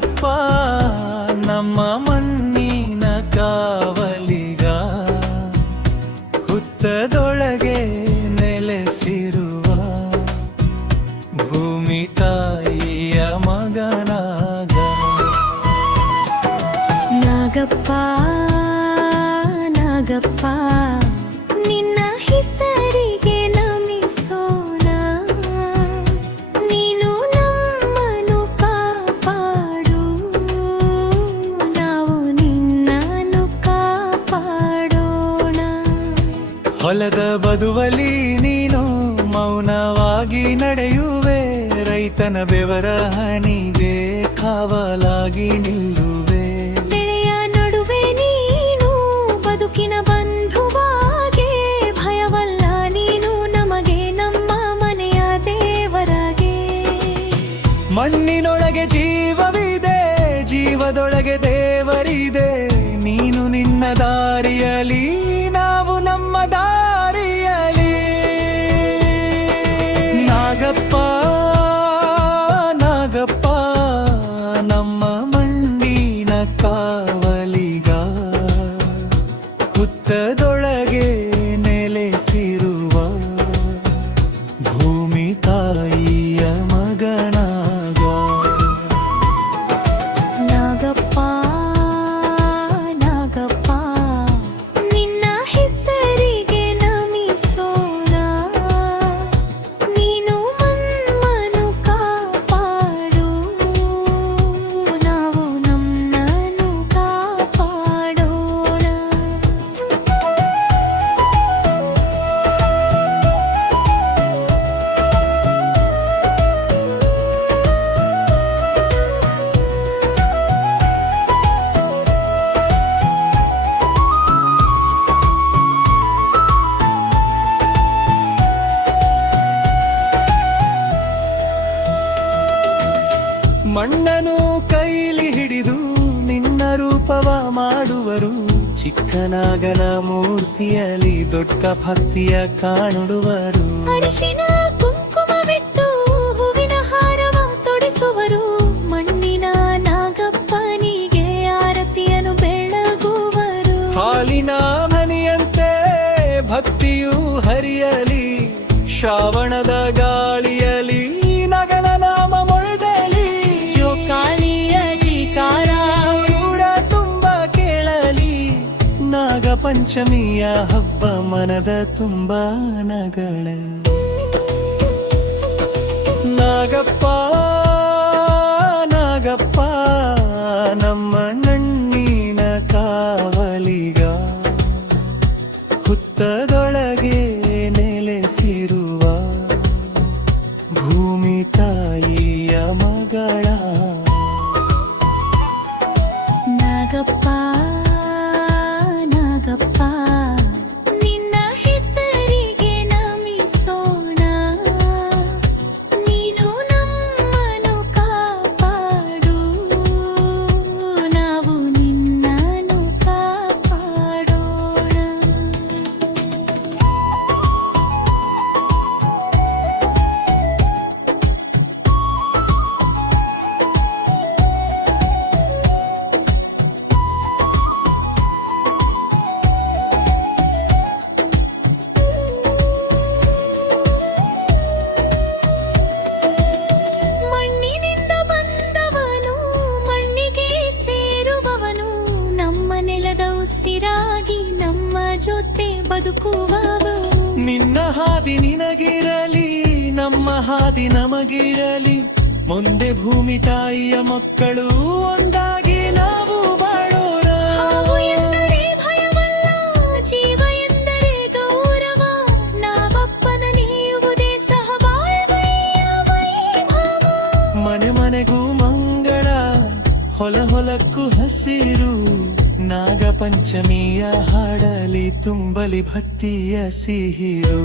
ನಾಗಪ್ಪ ನಮ್ಮ ಮಣ್ಣಿನ ಕಾವಲಿಗ, ಹುತ್ತದೊಳಗೆ ನೆಲೆಸಿರುವ ಭೂಮಿ ತಾಯಿಯ ಮಗನಾಗ. ನಾಗಪ್ಪ ನಾಗಪ್ಪ ನಿನ್ನ ಹೆಸರಿಗೆ ನಮಿಸೋಣ, ನೀನು ನಮ್ಮನ್ನು ಕಾಪಾಡು, ನಾವು ನಿನ್ನನ್ನು ಕಾಪಾಡೋಣ. ಹೊಲದ ಬದುವಲಿ ನೀನು ಮೌನವಾಗಿ ನಡೆಯುವೆ, ರೈತನ ಬೆವರ ಹನಿಗೆ ಕಾವಲಾಗಿ ನಿಲ್ಲುವೆ. ಬೆಳೆಯ ನಡುವೆ ನೀನು ಬದುಕಿನ ಬಂಧುವಾಗೆ, ಭಯವಲ್ಲ ನೀನು ನಮಗೆ ನಮ್ಮ ಮನೆಯ ದೇವರಾಗೆ. ಮಣ್ಣಿನೊಳಗೆ ಜೀವವಿದೆ, ಜೀವದೊಳಗೆ ದೇವರಿದೆ, ನೀನು ನಿನ್ನ ದಾರಿಯಲಿ, ನಾವು ನಮ್ಮ ದಾರಿಯಲಿ. ನಾಗಪ್ಪ ನಾಗಪ್ಪ ನಮ್ಮ ಮಣ್ಣಿನ ಕಾವಲಿಗ, ಹುತ್ತದೊಳಗೆ ನೆಲೆಸಿರುವ ಭೂಮಿ ತಾಯಿಯ ಮಗನಾಗ. ನಾಗಪ್ಪ ನಾಗಪ್ಪ ನಿನ್ನ ಹೆಸರಿಗೆ ನಮಿಸೋಣ, ನೀನು ನಮ್ಮನ್ನು ಕಾಪಾಡು, ನಾವು ನಮ್ಮನ್ನು ಕಾಪಾಡೋಣ. ಮಣ್ಣನು ಕೈಲಿ ಹಿಡಿದು ನಿನ್ನ ರೂಪವ ಮಾಡುವರು, ಚಿಕ್ಕನಾಗನ ಮೂರ್ತಿಯಲ್ಲಿ ದೊಡ್ಡ ಭಕ್ತಿಯ ಕಾಣುಡುವರು. ಅರಿಶಿನ ಕುಂಕುಮವಿಟ್ಟು ಹೂವಿನ ಹಾರವ ತೊಡಿಸುವರು, ಮಣ್ಣಿನ ನಾಗಪ್ಪನಿಗೆ ಆರತಿಯನ್ನು ಬೆಳಗುವರು. ಹಾಲಿನ ಮನೆಯಂತೆ ಭಕ್ತಿಯು ಹರಿಯಲಿ, ಶ್ರಾವಣದ ಗಾಳಿಯಲಿ ನಗನ ನಾಮ ಮೊಳೆದಲಿ. ಜೋಕಾಲಿಯ ಜಿಕಾರ ಊರ ತುಂಬ ಕೇಳಲಿ, ನಾಗ ಪಂಚಮಿಯ ಹಬ್ಬ ಮನದ ತುಂಬ ನಗಳ. ನಾಗಪ್ಪ ನಾಗಪ್ಪ ನಮ್ಮ ನಣ್ಣಿನ ಕಾವಲಿಗ, ಹುತ್ತದೊಳಗೆ ನೆಲೆಸಿರುವ ಭೂಮಿ ತಾಯಿಯ ಮಗಳ. ನಾಗಪ್ಪ ನಾಗಪ್ಪ ನಿನ್ನ ಹೆಸರಿಗೆ ನಮಿಸೋಣ, ನೀನು ನಮ್ಮನ್ನು ಕಾಪಾಡು, ನಾವು ನಿನ್ನನ್ನು ಕಾಪಾಡೋಣ. ಮಣ್ಣಿನಿಂದ ಬಂದವನು ಮಣ್ಣಿಗೆ ಸೇರುವವನು, ನಮ್ಮ ನೆಲದ ಉಸಿರಾಗಿ ನಮ್ಮ ಜೊತೆ ಬದುಕುವವನು. ನಿನ್ನ ಹಾದಿ ನಿನಗಿರಲಿ, ನಮ್ಮ ಹಾದಿ ನಮಗಿರಲಿ, ಮುಂದೆ ಭೂಮಿ ತಾಯಿಯ ಮಕ್ಕಳು ಒಂದಾಗಿ ನಾವು ಬಾಳೋಣ. ಹಾವು ಎಂದರೆ ಭಯವಲ್ಲ, ಜೀವ ಎಂದರೆ ಗೌರವ, ನಾವಪ್ಪನ ನೀವುದೇ ಸಹಬಾಳ್ವೆಯ ವೈಭವ. ಮನೆ ಮನೆಗೂ ಮಂಗಳ, ಹೊಲ ಹೊಲಕ್ಕೂ ಹಸಿರು, ನಾಗ ಪಂಚಮಿಯ ಹಾಡಲಿ ತುಂಬಲಿ ಭಕ್ತಿಯ ಸಿಹಿರು.